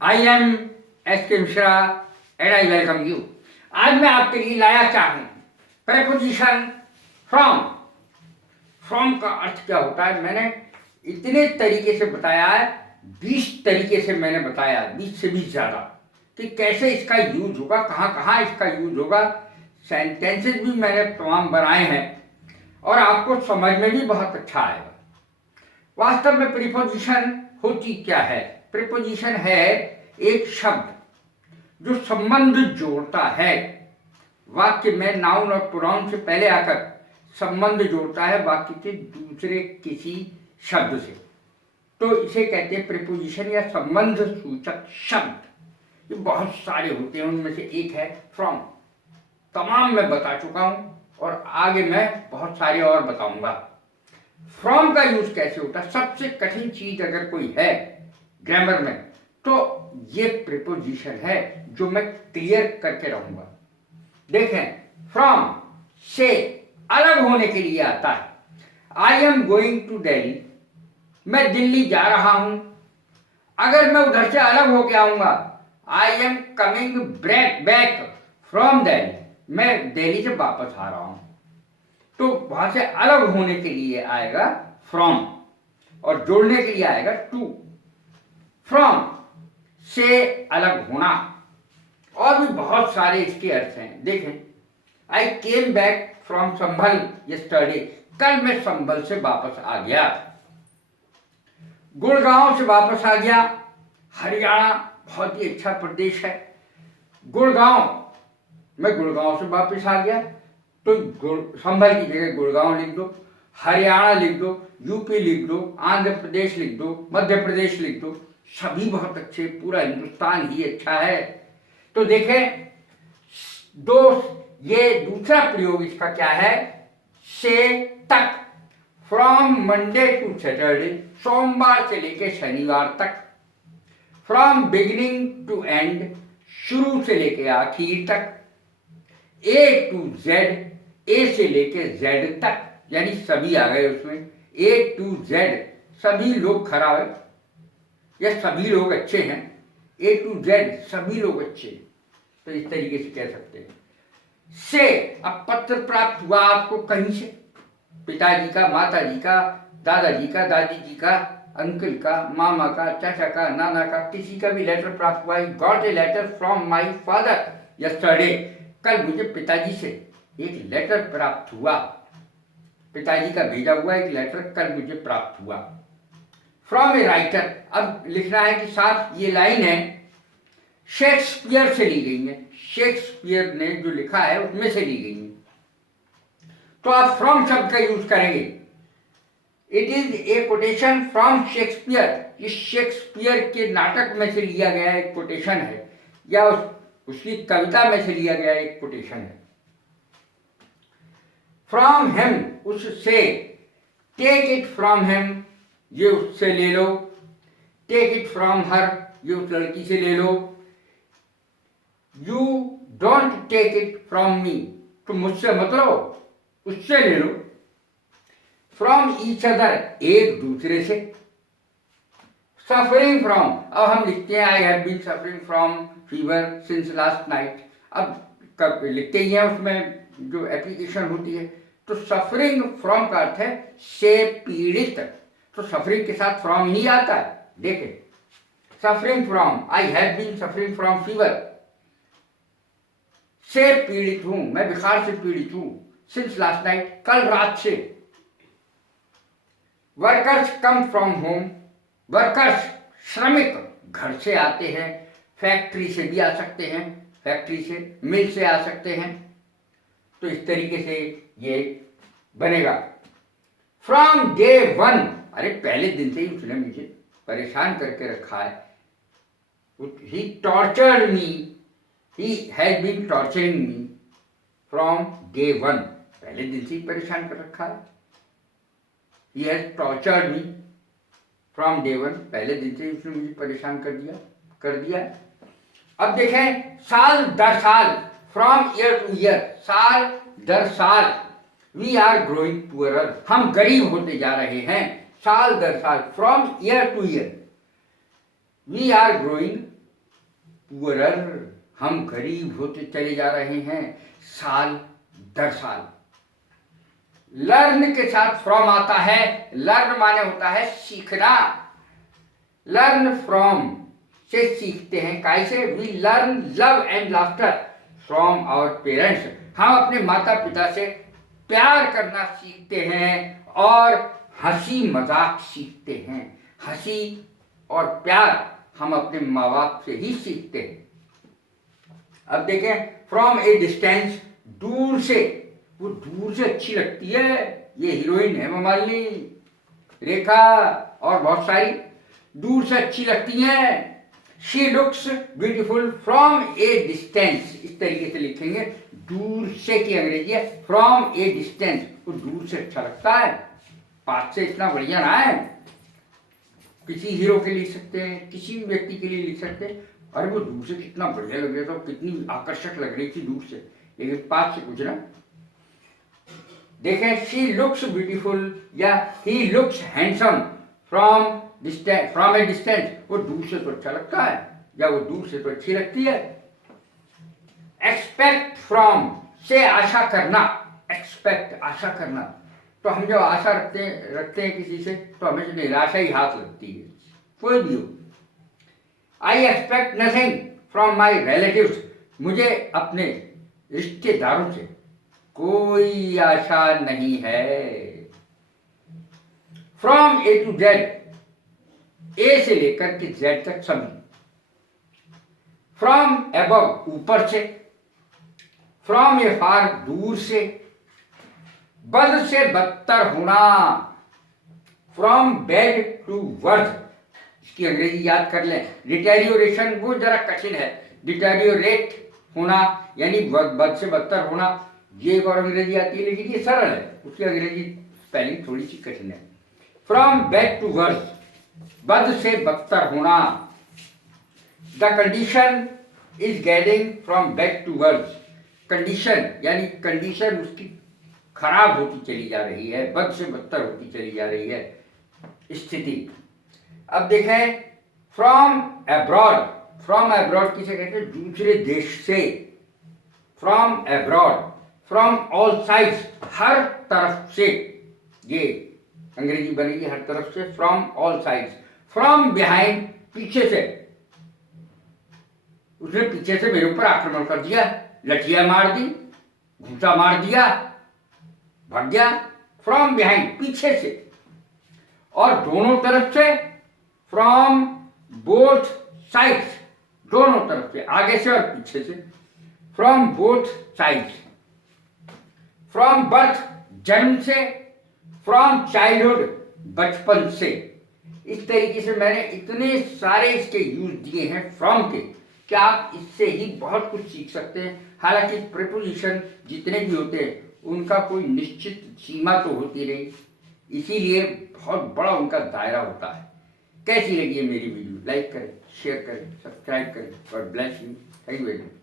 I am S के Mishra and I welcome you. आज मैं आपके लिए लाया क्या हूं? Preposition from. फ्रॉम का अर्थ क्या होता है मैंने इतने तरीके से बताया है, 20 तरीके से मैंने बताया, 20 से भी ज़्यादा, कि कैसे इसका यूज होगा, कहाँ कहाँ इसका यूज होगा। सेंटेंसेस भी मैंने तमाम बनाए हैं और आपको समझ में भी बहुत अच्छा आएगा। वास्तव में प्रीपोजिशन होती क्या है? प्रीपोजिशन है एक शब्द जो संबंध जोड़ता है वाक्य में, नाउन और प्रोनाउन से पहले आकर संबंध जोड़ता है वाक्य के दूसरे किसी शब्द से, तो इसे कहते हैं प्रीपोजिशन या संबंध सूचक शब्द। ये बहुत सारे होते हैं, उनमें से एक है फ्रॉम। तमाम मैं बता चुका हूं और आगे मैं बहुत सारे और बताऊंगा। फ्रॉम का यूज कैसे होता है? सबसे कठिन चीज अगर कोई है ग्रामर में तो ये प्रीपोजिशन है जो मैं क्लियर करके रहूंगा। देखें, फ्रॉम से अलग होने के लिए आता है। I am going to Delhi, मैं दिल्ली जा रहा हूं। अगर मैं उधर से अलग होके आऊंगा, I am coming back from Delhi, मैं दिल्ली से वापस आ रहा हूं, तो वहां से अलग होने के लिए आएगा फ्रॉम और जोड़ने के लिए आएगा टू। फ्रॉम से अलग होना, और भी बहुत सारे इसके अर्थ हैं। देखें, I came back from Sambhal yesterday, कल मैं संभल से वापस आ गया। गुड़गांव से वापस आ गया। हरियाणा बहुत ही अच्छा प्रदेश है। गुड़गांव, मैं गुड़गांव से वापस आ गया, तो संभल की जगह गुड़गांव लिख दो, हरियाणा लिख दो, यूपी लिख दो, आंध्र प्रदेश लिख दो, मध्य प्रदेश लिख दो, सभी बहुत अच्छे, पूरा हिंदुस्तान ही अच्छा है। तो देखें, ये दूसरा प्रयोग इसका क्या है? से तक, फ्रॉम मंडे टू सैटरडे, सोमवार से लेकर शनिवार तक। फ्रॉम बिगिनिंग टू एंड, शुरू से लेकर आखिर तक। ए टू जेड, ए से लेकर जेड तक, यानी सभी आ गए उसमें। ए टू जेड, सभी लोग खराब है या सभी लोग अच्छे हैं। ए टू जेड, सभी लोग अच्छे, तो इस तरीके से कह सकते हैं। से, अब पत्र प्राप्त हुआ आपको कहीं से, पिताजी का, माताजी का, दादाजी का, दादी जी का, अंकल का, मामा का, चाचा का, नाना का, किसी का भी लेटर प्राप्त हुआ। Got a letter from my father yesterday, कल मुझे पिताजी से एक लेटर प्राप्त हुआ। पिताजी का भेजा हुआ एक लेटर कल मुझे प्राप्त हुआ। फ्रॉम ए राइटर, अब लिखना है कि साहब ये लाइन है शेक्सपियर से ली गई है, शेक्सपियर ने जो लिखा है उसमें से ली गई है, तो आप फ्रॉम शब्द का यूज करेंगे। It is a quotation from Shakespeare, इस शेक्सपियर के नाटक में से लिया गया एक कोटेशन है, या उसकी कविता में से लिया गया एक कोटेशन है। फ्रॉम हिम, उससे। टेक इट फ्रॉम हिम, ये उससे ले लो। टेक इट फ्रॉम हर, ये उस लड़की से ले लो। You don't take it from me, तुम मुझसे मत लो, उससे ले लो। फ्रॉम ईच अदर, एक दूसरे से। सफरिंग फ्रॉम, अब हम लिखते हैं I have been suffering from fever since last night, अब कब लिखते ही हैं उसमें जो एप्लीकेशन होती है, तो सफरिंग फ्रॉम का अर्थ है से पीड़ित, तो सफरिंग के साथ फ्रॉम ही आता है। देखें, suffering from, I have been suffering from fever, से पीड़ित हूं, मैं बुखार से पीड़ित हूं। सिंस लास्ट नाइट, कल रात से। Workers come from home, workers श्रमिक घर से आते हैं, फैक्ट्री से भी आ सकते हैं, फैक्ट्री से, मिल से आ सकते हैं, तो इस तरीके से ये बनेगा। फ्रॉम डे वन, अरे पहले दिन से ही उसने मुझे परेशान करके रखा है। He tortured me, he has been torturing me from day one, पहले दिन से ही परेशान कर रखा है। He has tortured me from day one, पहले दिन से ही उसने मुझे परेशान कर दिया। अब देखें, साल दर साल, फ्रॉम ईयर टू ईयर, साल दर साल। वी आर ग्रोइंग पुअरर, हम गरीब होते जा रहे हैं, साल दर साल। From year to year, we are growing poorer, हम गरीब होते चले जा रहे हैं साल दर साल। लर्न के साथ फ्रॉम आता है। लर्न माने होता है सीखना। लर्न फ्रॉम से सीखते हैं। कैसे? We learn love and laughter from our parents. हम अपने माता पिता से प्यार करना सीखते हैं और हंसी मजाक सीखते हैं। हंसी और प्यार हम अपने माँ बाप से ही सीखते हैं। अब देखें, फ्रॉम ए डिस्टेंस, दूर से। वो दूर से अच्छी लगती है। ये हीरोइन हेमा मालिनी, रेखा और बहुत सारी दूर से अच्छी लगती हैं। She looks beautiful from A distance. इस तरीके से लिखेंगे। दूर से की अंग्रेजी है फ्रॉम ए डिस्टेंस। वो दूर से अच्छा लगता है, पास से इतना बढ़िया ना है। किसी हीरो के लिए लिख सकते हैं, किसी भी व्यक्ति के लिए लिख सकते हैं। अरे वो दूर से कितना बढ़िया लग रहा था, कितनी आकर्षक लग रही थी दूर से, लेकिन पास से कुछ ना। देखें, शी लुक्स ब्यूटीफुल या he looks handsome from distance, from A distance. वो दूर से तो अच्छा लगता है या वो दूर से तो अच्छी लगती है। एक्सपेक्ट फ्रॉम से आशा करना। एक्सपेक्ट आशा करना। तो हम जब आशा रखते हैं किसी से तो हमें निराशा ही हाथ लगती है, कोई भी हो। I expect nothing from my relatives. मुझे अपने रिश्तेदारों से कोई आशा नहीं है। फ्रॉम ए टू जेड, ए से लेकर के जेड तक सभी। फ्रॉम अबव, ऊपर से। फ्रॉम ए फार, दूर से। बद से बदतर होना। फ्रॉम बैड टू वर्थ, इसकी अंग्रेजी याद कर लें। डिटेरियोरेशन वो जरा कठिन है। डिटेरियोरेट होना यानी बद से बदतर होना, ये एक और अंग्रेजी आती है, लेकिन ये सरल है। उसकी अंग्रेजी स्पेलिंग थोड़ी सी कठिन है। फ्रॉम बैड टू वर्थ, बद से बदतर होना। The condition is getting from bad to worth. Condition यानी कंडीशन उसकी खराब होती चली जा रही है, बद से बदतर होती चली जा रही है स्थिति। अब देखें, फ्रॉम अब्रॉड। फ्रॉम अब्रॉड किसे कहते हैं? दूसरे देश से। From abroad, from all sides, हर तरफ से। ये अंग्रेजी बनेगी हर तरफ से, from all sides. From behind, पीछे से। उसने पीछे से मेरे ऊपर आक्रमण कर दिया, लठिया मार दी, घूसा मार दिया, भाग गया। फ्रॉम बिहाइंड, पीछे से। और दोनों तरफ से, फ्रॉम बोथ साइड्स, दोनों तरफ से, आगे से और पीछे से। From both sides. From birth, जन्म से। फ्रॉम चाइल्डहुड, बचपन से। इस तरीके से मैंने इतने सारे इसके यूज दिए हैं फ्रॉम के, कि आप इससे ही बहुत कुछ सीख सकते हैं। हालांकि प्रीपोजिशन जितने भी होते हैं उनका कोई निश्चित सीमा तो होती नहीं, इसीलिए बहुत बड़ा उनका दायरा होता है। कैसी लगी है मेरी वीडियो? लाइक करें, शेयर करें, सब्सक्राइब करें। God bless you. Thank you very much.